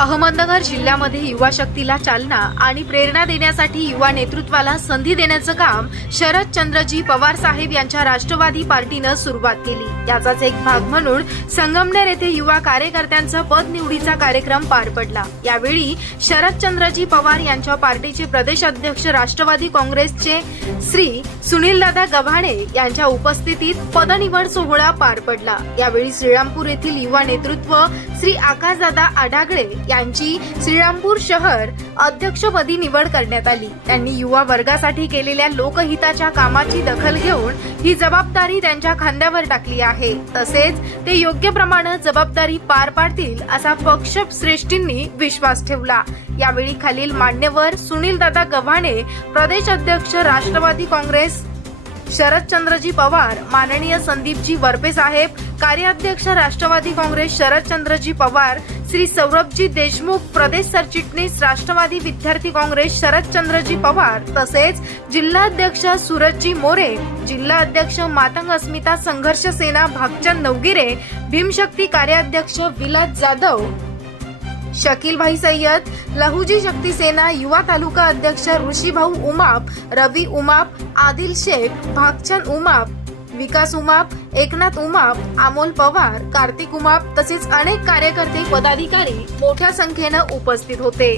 अहमदनगर जिल्ह्यामध्ये युवा शक्तीला चालना आणि प्रेरणा देण्यासाठी युवा नेतृत्वाला संधी देण्याचं काम शरद चंद्रजी पवार साहेब यांच्या राष्ट्रवादी पार्टीनं सुरुवात केली. याचाच एक भाग म्हणून संगमनेर येथे युवा कार्यकर्त्यांचा पद निवडीचा कार्यक्रम पार पडला. यावेळी शरदचंद्रजी पवार यांच्या पार्टीचे प्रदेश अध्यक्ष राष्ट्रवादी काँग्रेसचे श्री सुनीलदादा गव्हाणे यांच्या उपस्थितीत पदनिवड सोहळा पार पडला. यावेळी श्रीरामपूर येथील युवा नेतृत्व श्री आकाशदादा आढागळे यांची श्रीरामपूर शहर अध्यक्षपदी निवड करण्यात आली. त्यांनी युवा वर्गासाठी केलेल्या लोकहिताच्या कामाची दखल घेऊन ही जबाबदारी त्यांच्या खांद्यावर टाकली आहे. तसेच ते योग्य प्रमाणे जबाबदारी पार पाडतील असा पक्ष श्रेष्ठींनी विश्वास ठेवला. यावेळी खालील मान्यवर सुनीलदादा गव्हाणे प्रदेश अध्यक्ष राष्ट्रवादी काँग्रेस शरदचंद्रजी पवार माननीय संदीपजी वरपे साहेब कार्याध्यक्ष राष्ट्रवादी काँग्रेस शरदचंद्रजी पवार श्री सौरभजी देशमुख प्रदेश सरचिटणीस राष्ट्रवादी विद्यार्थी काँग्रेस शरदचंद्रजी पवार तसेच जिल्हाध्यक्ष सूरजजी मोरे जिल्हा अध्यक्ष मातंग अस्मिता संघर्ष सेना भागचंद नवगिरे भीमशक्ती कार्याध्यक्ष विलास जाधव. शकील भाई सय्यद लहुजी शक्ती सेना युवा तालुका अध्यक्ष ऋषीभाऊ उमाप रवी उमाप आदिल शेख भागचंद उमाप विकास उमाप एकनाथ उमाप अमोल पवार कार्तिक उमाप तसेच अनेक कार्यकर्ते पदाधिकारी मोठ्या संख्येनं उपस्थित होते.